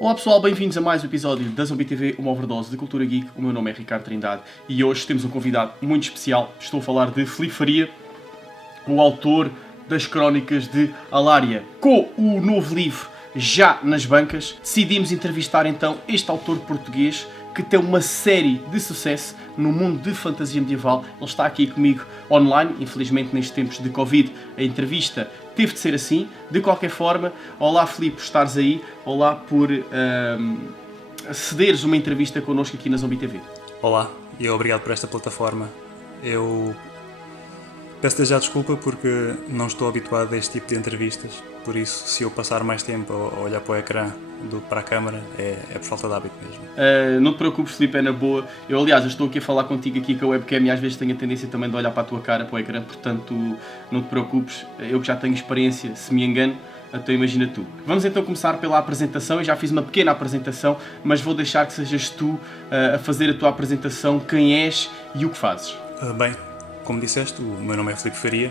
Olá pessoal, bem-vindos a mais um episódio da Zombie TV, uma overdose de cultura geek. O meu nome é Ricardo Trindade e hoje temos um convidado muito especial. Estou a falar de Filipe Faria, o autor das Crónicas de Alária. Com o novo livro já nas bancas, decidimos entrevistar então este autor português que tem uma série de sucesso no mundo de fantasia medieval. Ele está aqui comigo online, infelizmente nestes tempos de Covid a entrevista teve de ser assim. De qualquer forma, olá Filipe por estares aí, olá por cederes uma entrevista connosco aqui na Zombie TV. Olá, e obrigado por esta plataforma. Eu peço desde já desculpa porque não estou habituado a este tipo de entrevistas, por isso se eu passar mais tempo a olhar para o ecrã do que para a câmara é por falta de hábito mesmo. Não te preocupes, Filipe, é na boa. Eu estou aqui a falar contigo aqui com a webcam e às vezes tenho a tendência também de olhar para a tua cara, para o ecrã, portanto não te preocupes, eu que já tenho experiência, se me engano, então imagina tu. Vamos então começar pela apresentação. Eu já fiz uma pequena apresentação, mas vou deixar que sejas tu a fazer a tua apresentação, quem és e o que fazes. Bem, como disseste, o meu nome é Filipe Faria,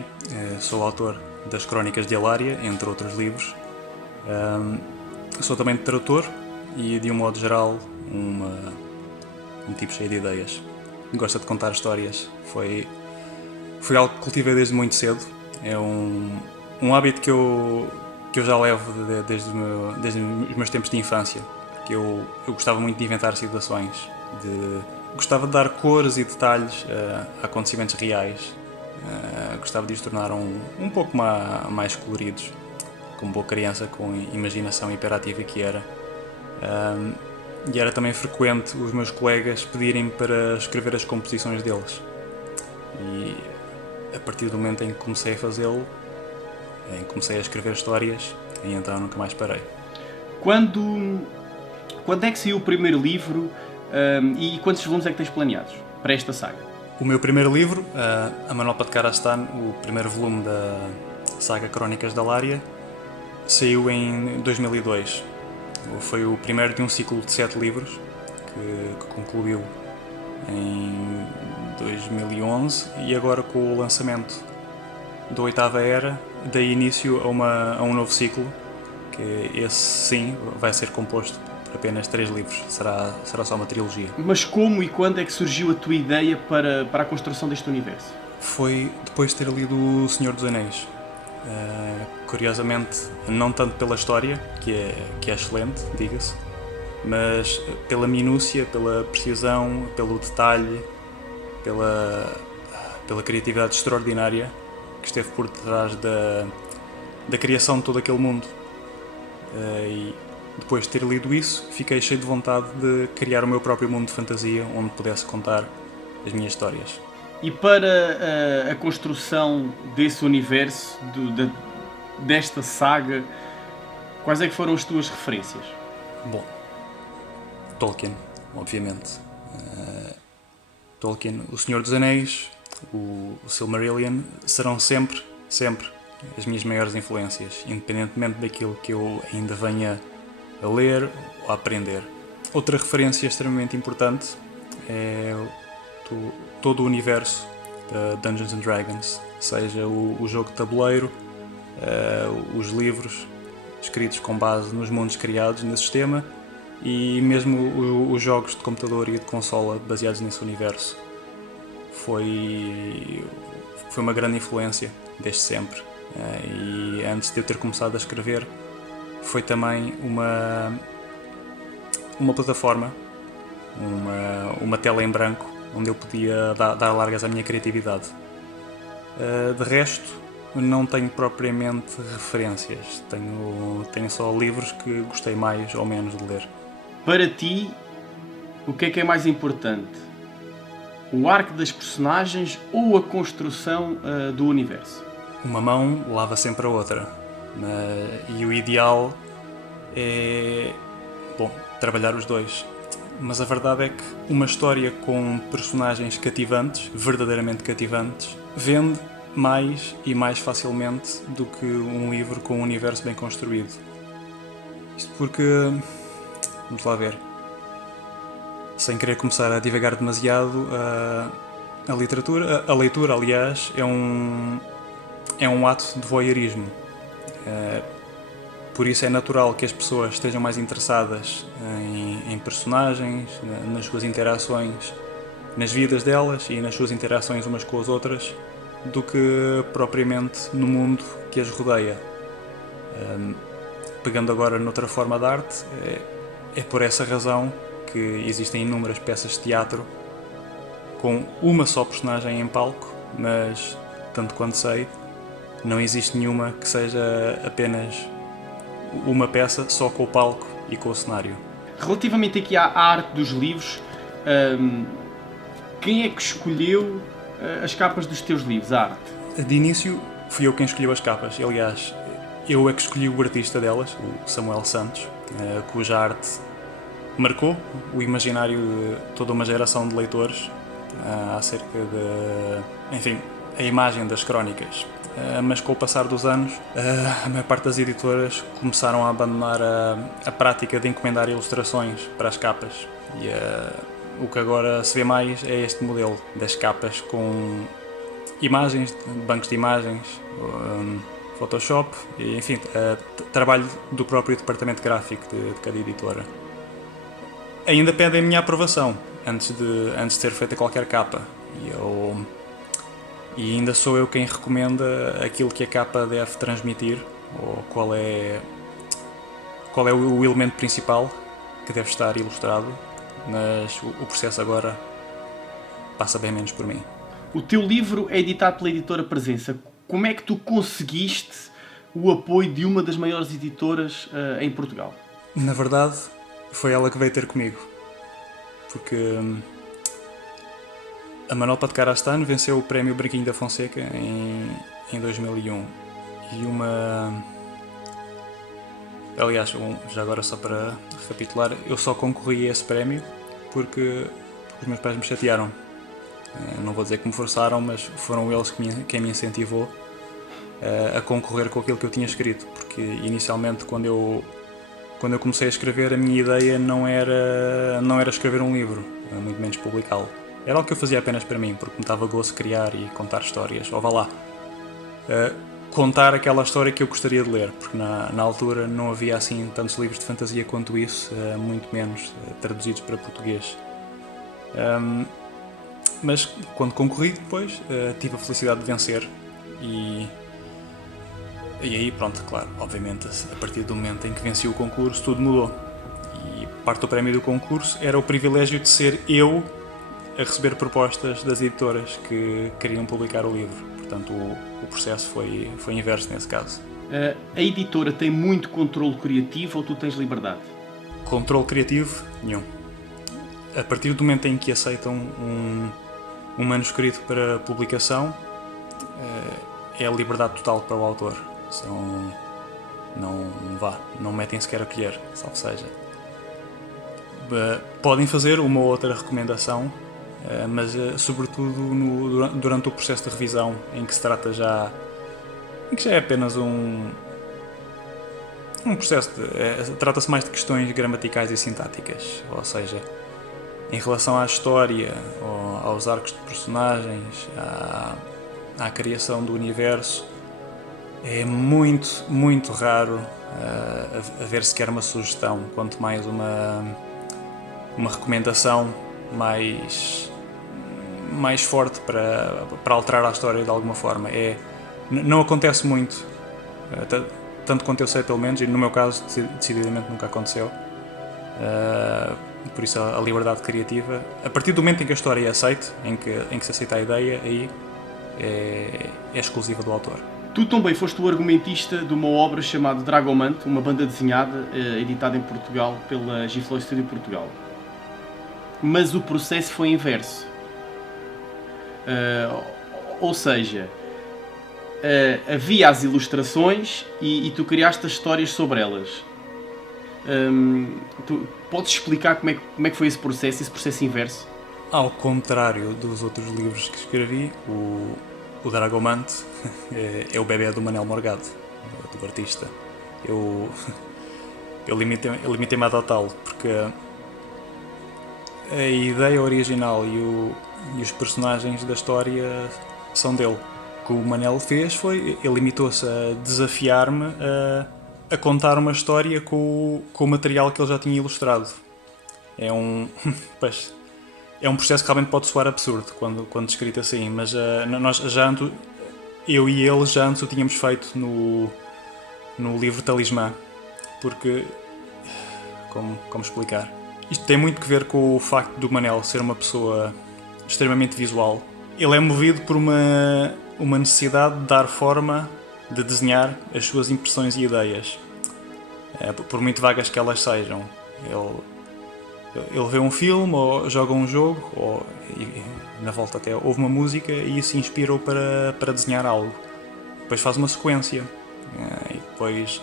sou autor das Crónicas de Alária, entre outros livros. Sou também tradutor e, de um modo geral, um tipo cheio de ideias. Gosta de contar histórias. Foi algo que cultivei desde muito cedo. É um hábito que eu já levo desde os meus tempos de infância. Porque eu gostava muito de inventar situações, gostava de dar cores e detalhes a acontecimentos reais. Gostava de os tornar um pouco mais coloridos, como boa criança com imaginação hiperativa que era. E era também frequente os meus colegas pedirem para escrever as composições deles. E a partir do momento em que comecei a fazê-lo, em que comecei a escrever histórias, e então nunca mais parei. Quando é que saiu o primeiro livro e quantos volumes é que tens planeados para esta saga? O meu primeiro livro, a Manopla de Karastan, o primeiro volume da saga Crónicas de Alária, saiu em 2002. Foi o primeiro de um ciclo de 7 livros que concluiu em 2011 e agora com o lançamento da oitava era dei início a um novo ciclo, que esse sim vai ser composto por apenas 3 livros, será só uma trilogia. Mas como e quando é que surgiu a tua ideia para a construção deste universo? Foi depois de ter lido O Senhor dos Anéis. Curiosamente, não tanto pela história, que é excelente, diga-se, mas pela minúcia, pela precisão, pelo detalhe, pela criatividade extraordinária que esteve por trás da criação de todo aquele mundo. E depois de ter lido isso, fiquei cheio de vontade de criar o meu próprio mundo de fantasia onde pudesse contar as minhas histórias. E para a construção desse universo, desta saga, quais é que foram as tuas referências? Bom, Tolkien, obviamente. Tolkien, O Senhor dos Anéis, o Silmarillion serão sempre as minhas maiores influências, independentemente daquilo que eu ainda venha a ler ou a aprender. Outra referência extremamente importante é todo o universo da Dungeons and Dragons, seja o jogo de tabuleiro, os livros escritos com base nos mundos criados nesse sistema e mesmo os jogos de computador e de consola baseados nesse universo. Foi uma grande influência desde sempre. E antes de eu ter começado a escrever, foi também uma plataforma, uma tela em branco onde eu podia dar largas à minha criatividade. De resto, não tenho propriamente referências, tenho só livros que gostei mais ou menos de ler. Para ti, o que é mais importante? O arco das personagens ou a construção do universo? Uma mão lava sempre a outra, e o ideal é, trabalhar os dois. Mas a verdade é que uma história com personagens cativantes, verdadeiramente cativantes, vende mais e mais facilmente do que um livro com um universo bem construído. Isto porque, vamos lá ver, sem querer começar a divagar demasiado, a leitura, aliás, é um ato de voyeurismo. por isso é natural que as pessoas estejam mais interessadas em personagens, nas suas interações, nas vidas delas e nas suas interações umas com as outras, do que propriamente no mundo que as rodeia. Pegando agora noutra forma de arte, é por essa razão que existem inúmeras peças de teatro com uma só personagem em palco, mas, tanto quanto sei, não existe nenhuma que seja apenas uma peça só com o palco e com o cenário. Relativamente aqui à arte dos livros, quem é que escolheu as capas dos teus livros, a arte? De início fui eu quem escolheu as capas. Aliás, eu é que escolhi o artista delas, o Samuel Santos, cuja arte marcou o imaginário de toda uma geração de leitores acerca de, enfim, a imagem das crónicas. Mas com o passar dos anos, a maior parte das editoras começaram a abandonar a prática de encomendar ilustrações para as capas. E o que agora se vê mais é este modelo das capas com imagens, bancos de imagens, Photoshop, e, enfim, trabalho do próprio departamento gráfico de cada editora. Ainda pedem a minha aprovação antes de ter feita qualquer capa. E ainda sou eu quem recomenda aquilo que a capa deve transmitir, ou qual é o elemento principal que deve estar ilustrado, mas o processo agora passa bem menos por mim. O teu livro é editado pela editora Presença. Como é que tu conseguiste o apoio de uma das maiores editoras em Portugal? Na verdade, foi ela que veio ter comigo, porque a Manuel Patcar-Astano venceu o prémio Branquinho da Fonseca em 2001 e aliás, já agora só para recapitular, eu só concorri a esse prémio porque os meus pais me chatearam. Não vou dizer que me forçaram, mas foram eles quem me incentivou a concorrer com aquilo que eu tinha escrito, porque inicialmente quando eu comecei a escrever, a minha ideia não era escrever um livro, muito menos publicá-lo. Era algo que eu fazia apenas para mim, porque me dava gosto de criar e contar histórias, ou vá lá, contar aquela história que eu gostaria de ler, porque na altura não havia assim tantos livros de fantasia quanto isso, muito menos traduzidos para português. Mas quando concorri depois, tive a felicidade de vencer e aí pronto, claro, obviamente a partir do momento em que venci o concurso tudo mudou. E parte do prémio do concurso era o privilégio de ser eu a receber propostas das editoras que queriam publicar o livro. Portanto, o processo foi inverso nesse caso. A editora tem muito controle criativo ou tu tens liberdade? Controle criativo? Nenhum. A partir do momento em que aceitam um manuscrito para publicação, é a liberdade total para o autor. Não metem sequer a colher, salvo seja. Podem fazer uma ou outra recomendação, mas sobretudo durante o processo de revisão, em que já é apenas um processo trata-se mais de questões gramaticais e sintáticas, ou seja, em relação à história, aos arcos de personagens, à criação do universo, é muito, muito raro haver sequer uma sugestão, quanto mais uma recomendação mais forte para alterar a história de alguma forma. Não acontece muito, tanto quanto eu sei pelo menos, e no meu caso decididamente nunca aconteceu. Por isso a liberdade criativa, a partir do momento em que a história é aceita, em que se aceita a ideia, aí é exclusiva do autor. Tu também foste o argumentista de uma obra chamada Dragomante, uma banda desenhada editada em Portugal pela Giflow Studio Portugal. Mas o processo foi inverso. Ou seja, havia as ilustrações e tu criaste as histórias sobre elas. Tu podes explicar como é que foi esse processo inverso? Ao contrário dos outros livros que escrevi, o Dragomante é o bebê do Manel Morgado, do artista. Eu limitei-me a adotá-lo, porque a ideia original e os personagens da história são dele. O que o Manel fez foi, ele limitou-se a desafiar-me a contar uma história com o material que ele já tinha ilustrado. É pois, é um processo que realmente pode soar absurdo quando descrito assim, mas eu e ele já antes o tínhamos feito no livro Talismã, porque, como explicar? Isto tem muito que ver com o facto do Manel ser uma pessoa extremamente visual. Ele é movido por uma necessidade de dar forma, de desenhar as suas impressões e ideias, por muito vagas que elas sejam. Ele vê um filme, ou joga um jogo, ou na volta até ouve uma música e isso inspira-o para desenhar algo. Depois faz uma sequência e depois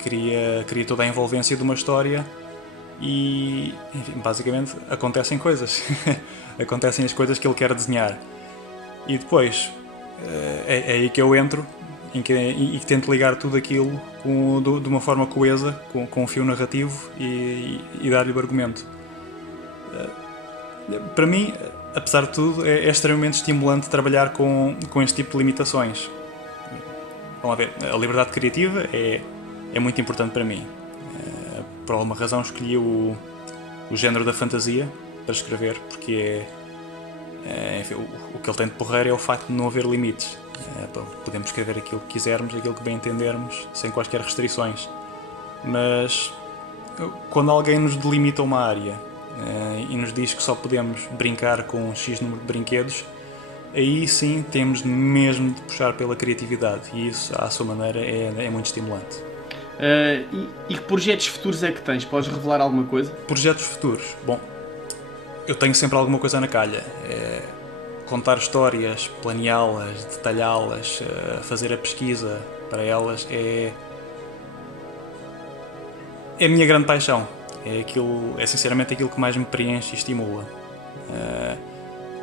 cria toda a envolvência de uma história e, enfim, basicamente acontecem coisas. Acontecem as coisas que ele quer desenhar. E depois é aí que eu entro e que tento ligar tudo aquilo de uma forma coesa, com um fio narrativo e dar-lhe o argumento. Para mim, apesar de tudo, é extremamente estimulante trabalhar com este tipo de limitações. Vamos ver, a liberdade criativa é muito importante para mim. Por alguma razão escolhi o género da fantasia para escrever, porque enfim, o que ele tem de porreiro é o facto de não haver limites. Podemos escrever aquilo que quisermos, aquilo que bem entendermos, sem quaisquer restrições. Mas quando alguém nos delimita uma área e nos diz que só podemos brincar com um X número de brinquedos, aí sim temos mesmo de puxar pela criatividade, e isso, à sua maneira, é muito estimulante. E que projetos futuros é que tens? Podes revelar alguma coisa? Projetos futuros? Bom, eu tenho sempre alguma coisa na calha. Contar histórias, planeá-las, detalhá-las, fazer a pesquisa para elas é a minha grande paixão. É sinceramente aquilo que mais me preenche e estimula.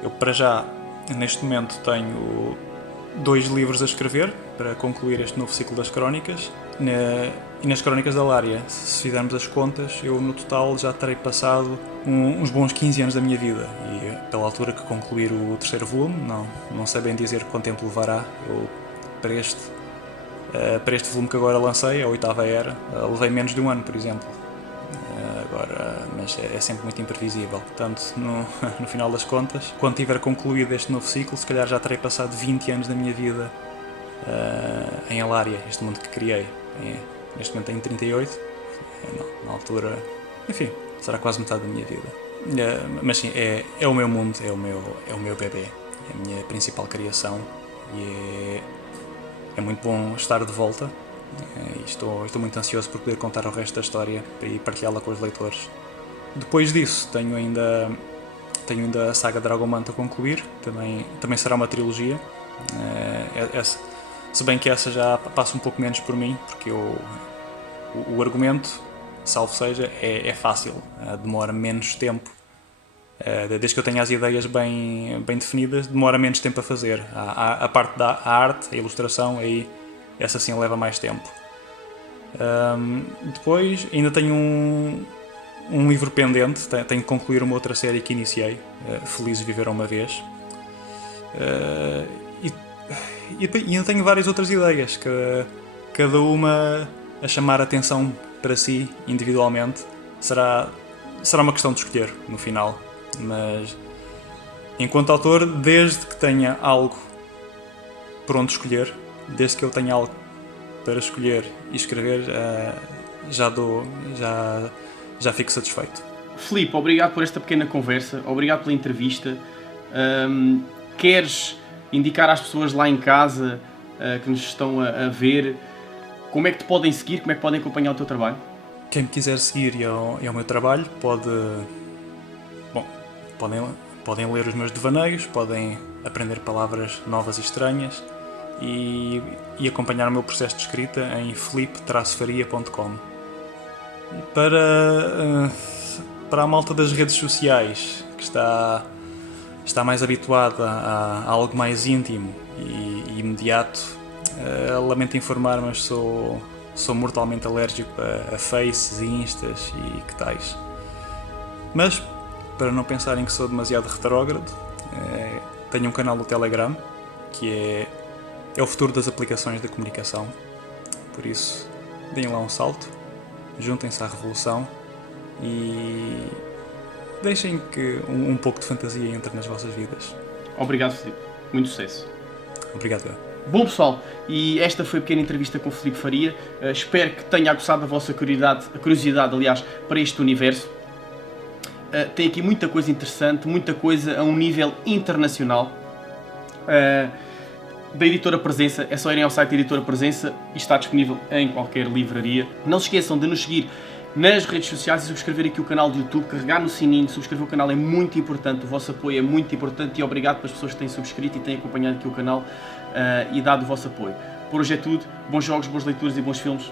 Eu, para já, neste momento, tenho 2 livros a escrever para concluir este novo ciclo das crónicas. E nas crónicas da Lária, se fizermos as contas, eu no total já terei passado uns bons 15 anos da minha vida, e pela altura que concluir o 3º volume, não sei bem dizer quanto tempo levará. Eu, para este volume que agora lancei, a 8ª Era, levei menos de um ano, por exemplo. Mas é sempre muito imprevisível. Portanto, no final das contas, quando tiver concluído este novo ciclo, se calhar já terei passado 20 anos da minha vida em Alária, este mundo que criei. Neste momento tenho 38, na altura, enfim, será quase metade da minha vida. Mas sim, é o meu mundo, é o meu bebê, é a minha principal criação, e é muito bom estar de volta. Estou muito ansioso por poder contar o resto da história e partilhá-la com os leitores. Depois disso, tenho ainda a saga Dragomante a concluir, também será uma trilogia. Se bem que essa já passa um pouco menos por mim, porque o argumento, salvo seja, é fácil, demora menos tempo. Desde que eu tenha as ideias bem definidas, demora menos tempo a fazer. A parte da arte, a ilustração, aí essa sim leva mais tempo. Depois ainda tenho um livro pendente, tenho que concluir uma outra série que iniciei, Felizes Viveram Uma Vez. E ainda tenho várias outras ideias, cada uma a chamar a atenção para si individualmente. Será uma questão de escolher no final, mas enquanto autor, desde que tenha algo por onde escolher, desde que eu tenha algo para escolher e escrever, já fico satisfeito. Filipe, obrigado por esta pequena conversa, obrigado pela entrevista. Queres indicar às pessoas lá em casa que nos estão a ver como é que te podem seguir, como é que podem acompanhar o teu trabalho? Quem me quiser seguir e ao meu trabalho podem ler os meus devaneios, podem aprender palavras novas e estranhas e acompanhar o meu processo de escrita em filipe-faria.com. Para a malta das redes sociais, que está mais habituada a algo mais íntimo e imediato, lamento informar, mas sou mortalmente alérgico a faces, instas e que tais. Mas, para não pensarem que sou demasiado retrógrado, tenho um canal no Telegram, que é o futuro das aplicações de comunicação. Por isso, deem lá um salto, juntem-se à revolução e deixem que um pouco de fantasia entre nas vossas vidas. Obrigado, Filipe. Muito sucesso. Obrigado, eu. Bom, pessoal, e esta foi a pequena entrevista com o Filipe Faria. Espero que tenha aguçado a vossa curiosidade, aliás, para este universo. Tem aqui muita coisa interessante, muita coisa a um nível internacional. Da Editora Presença, é só irem ao site da Editora Presença e está disponível em qualquer livraria. Não se esqueçam de nos seguir nas redes sociais e subscrever aqui o canal do YouTube, carregar no sininho, subscrever o canal é muito importante, o vosso apoio é muito importante e obrigado pelas pessoas que têm subscrito e têm acompanhado aqui o canal e dado o vosso apoio. Por hoje é tudo, bons jogos, boas leituras e bons filmes.